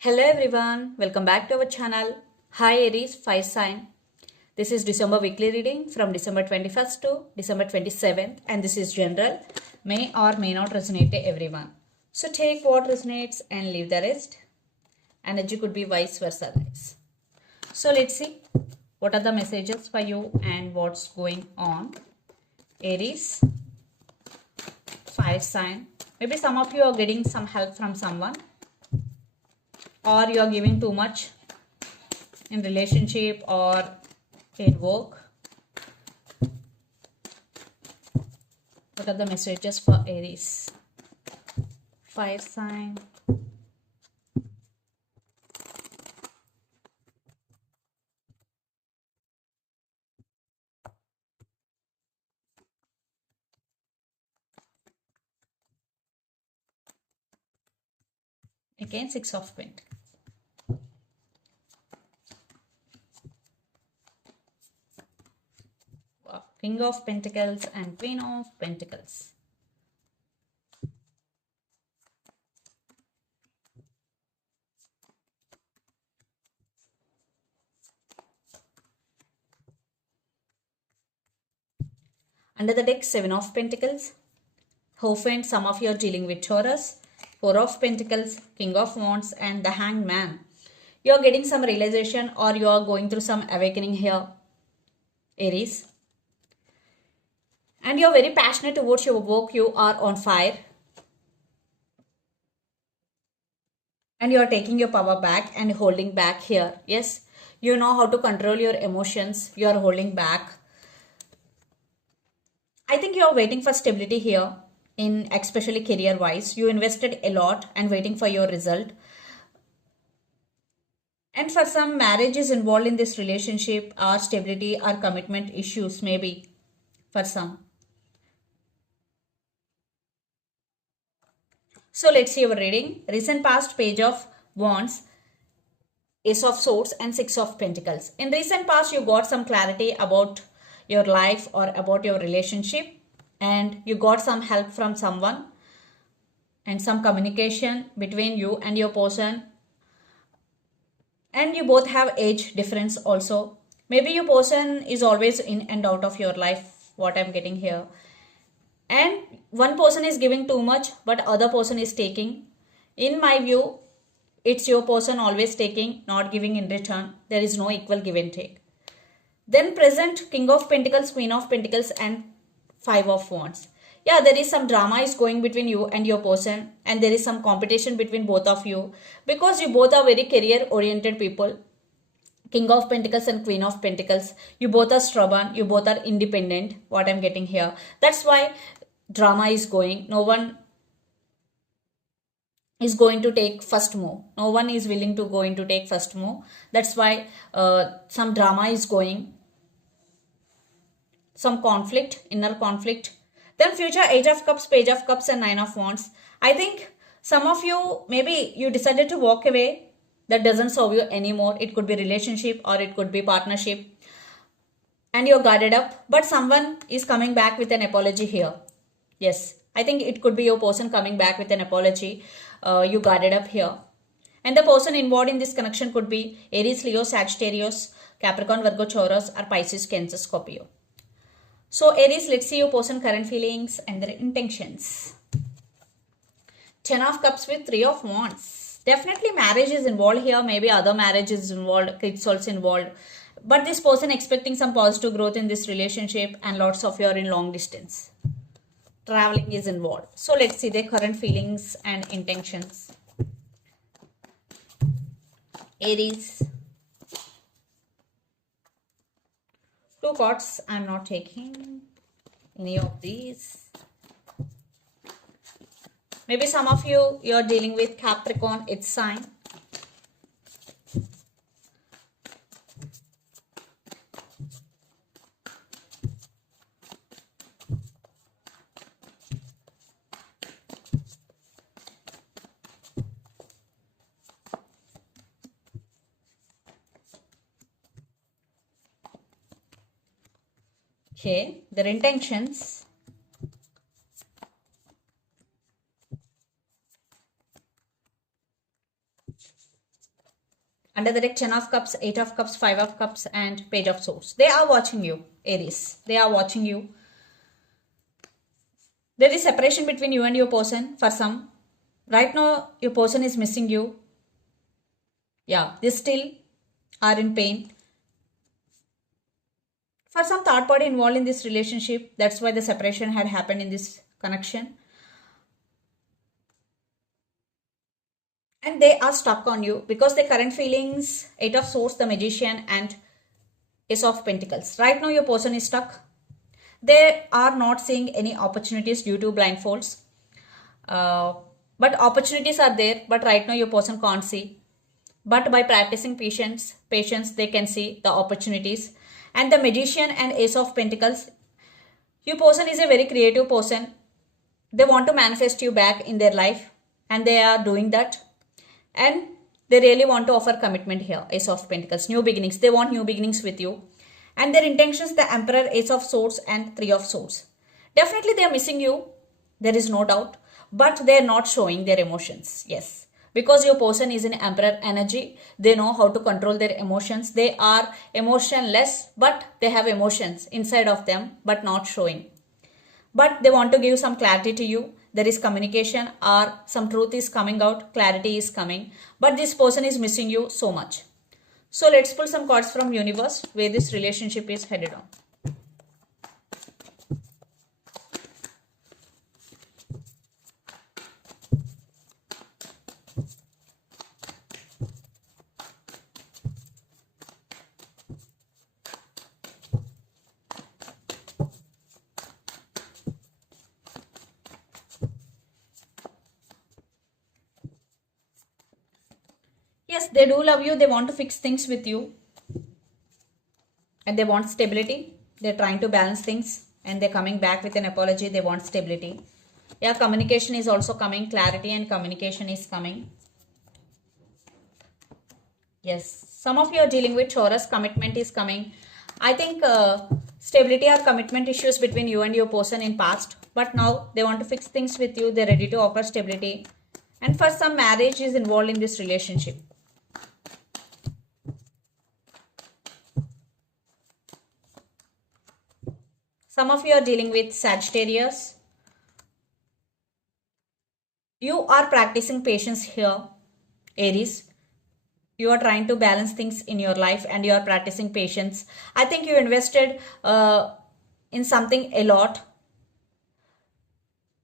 Hello everyone, welcome back to our channel. Hi Aries, fire sign. This is December weekly reading from December 21st to December 27th, and this is general. May or may not resonate to everyone. So take what resonates and leave the rest. Energy could be vice versa, guys. So let's see what are the messages for you and what's going on. Aries, fire sign. Maybe some of you are getting some help from someone, or you are giving too much in relationship or in work. What are the messages for Aries? Fire sign. Again, Six of Pentacles. Wow. King of Pentacles and Queen of Pentacles. Under the deck, Seven of Pentacles. Hopefully, some of you are dealing with Taurus. Four of Pentacles, King of Wands, and the Hanged Man. You are getting some realization or you are going through some awakening here, Aries. And you are very passionate towards your work. You are on fire. And you are taking your power back and holding back here. Yes, you know how to control your emotions. You are holding back. I think you are waiting for stability here, in especially career wise. You invested a lot and waiting for your result. And for some, marriage is involved in this relationship, or stability or commitment issues, maybe for some. So let's see our reading. Recent past, Page of Wands, Ace of Swords, and Six of Pentacles. In recent past, you got some clarity about your life or about your relationship, and you got some help from someone and some communication between you and your person. And you both have age difference also. Maybe your person is always in and out of your life, what I'm getting here. And one person is giving too much, but other person is taking. In my view, it's your person always taking, not giving in return. There is no equal give and take. Then present, King of Pentacles, Queen of Pentacles, and Five of Wands. Yeah, there is some drama is going between you and your person, and there is some competition between both of you, because you both are very career oriented people. King of Pentacles and Queen of Pentacles. You both are stubborn. You both are independent. What I'm getting here. That's why drama is going. No one is going to take first move. No one is willing to going to take first move. That's why some drama is going. Some conflict, inner conflict. Then future, Age of Cups, Page of Cups, and Nine of Wands. I think some of you, maybe you decided to walk away. That doesn't serve you anymore. It could be relationship or it could be partnership. And you're guarded up. But someone is coming back with an apology here. Yes, I think it could be your person coming back with an apology. You guarded up here. And the person involved in this connection could be Aries, Leo, Sagittarius, Capricorn, Virgo, Taurus, or Pisces, Cancer, Scorpio. So Aries, let's see your person current feelings and their intentions. Ten of Cups with Three of Wands. Definitely marriage is involved here. Maybe other marriage is involved. Kids also involved. But this person expecting some positive growth in this relationship, and lots of you are in long distance. Traveling is involved. So let's see their current feelings and intentions. Aries. Two cards. I'm not taking any of these. Maybe some of you, you're dealing with Capricorn, its sign. Okay, their intentions. Under the deck, 10 of cups, 8 of cups, 5 of cups, and page of swords. They are watching you, Aries. They are watching you. There is separation between you and your person for some. Right now, your person is missing you. Yeah, they still are in pain. For some third party involved in this relationship, that's why the separation had happened in this connection. And they are stuck on you because their current feelings, 8 of swords, the magician, and ace of pentacles. Right now, your person is stuck. They are not seeing any opportunities due to blindfolds. But opportunities are there, but right now your person can't see. But by practicing patience, they can see the opportunities. And the magician and ace of pentacles, your person is a very creative person. They want to manifest you back in their life, and they are doing that. And they really want to offer commitment here. Ace of pentacles, new beginnings. They want new beginnings with you. And their intentions, the emperor, ace of swords, and 3 of swords. Definitely they are missing you. There is no doubt. But they are not showing their emotions. Yes. Because your person is in emperor energy. They know how to control their emotions. They are emotionless, but they have emotions inside of them, but not showing. But they want to give some clarity to you. There is communication or some truth is coming out, clarity is coming. But this person is missing you so much. So let's pull some cards from universe where this relationship is headed on. Yes, they do love you. They want to fix things with you. And they want stability. They're trying to balance things. And they're coming back with an apology. They want stability. Yeah, communication is also coming. Clarity and communication is coming. Yes, some of you are dealing with Taurus. Commitment is coming. I think stability or commitment issues between you and your person in past. But now they want to fix things with you. They're ready to offer stability. And for some, marriage is involved in this relationship. Some of you are dealing with Sagittarius. You are practicing patience here, Aries. You are trying to balance things in your life and you are practicing patience. I think you invested in something a lot.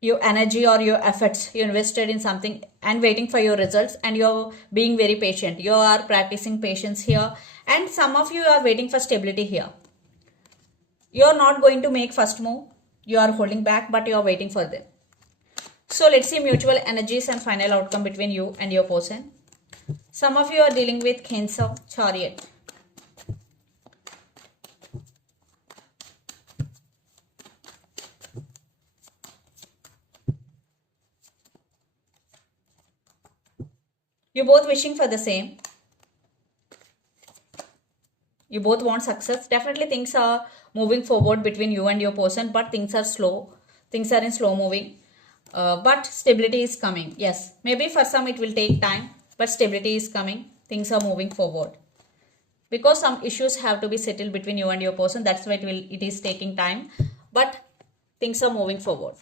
Your energy or your efforts, you invested in something and waiting for your results, and you're being very patient. You are practicing patience here, and some of you are waiting for stability here. You're not going to make first move. You are holding back, but you are waiting for them. So let's see mutual energies and final outcome between you and your person. Some of you are dealing with Cancer, Chariot. You're both wishing for the same. You both want success. Definitely things are moving forward between you and your person, but things are slow. Things are in slow moving. But stability is coming. Yes, maybe for some it will take time, but stability is coming. Things are moving forward. Because some issues have to be settled between you and your person. That's why it is taking time. But things are moving forward.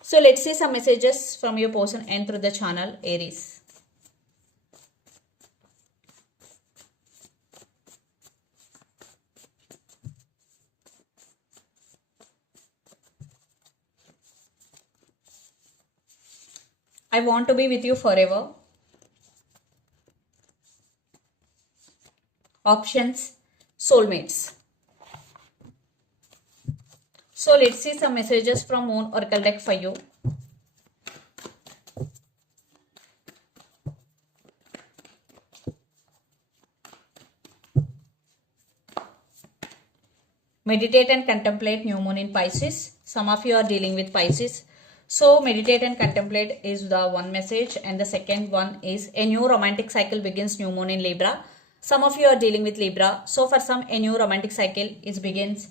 So let's see some messages from your person and through the channel, Aries. I want to be with you forever. Options, soulmates. So let's see some messages from Moon Oracle deck for you. Meditate and contemplate, new moon in Pisces. Some of you are dealing with Pisces. So meditate and contemplate is the one message, and the second one is a new romantic cycle begins, new moon in Libra. Some of you are dealing with Libra. So for some, a new romantic cycle begins,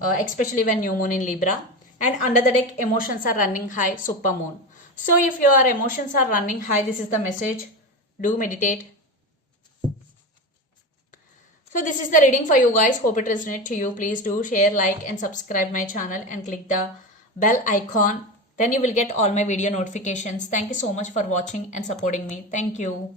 especially when new moon in Libra. And under the deck, emotions are running high, super moon. So if your emotions are running high, this is the message. Do meditate. So this is the reading for you guys. Hope it resonates to you. Please do share, like and subscribe my channel and click the bell icon. Then you will get all my video notifications. Thank you so much for watching and supporting me. Thank you.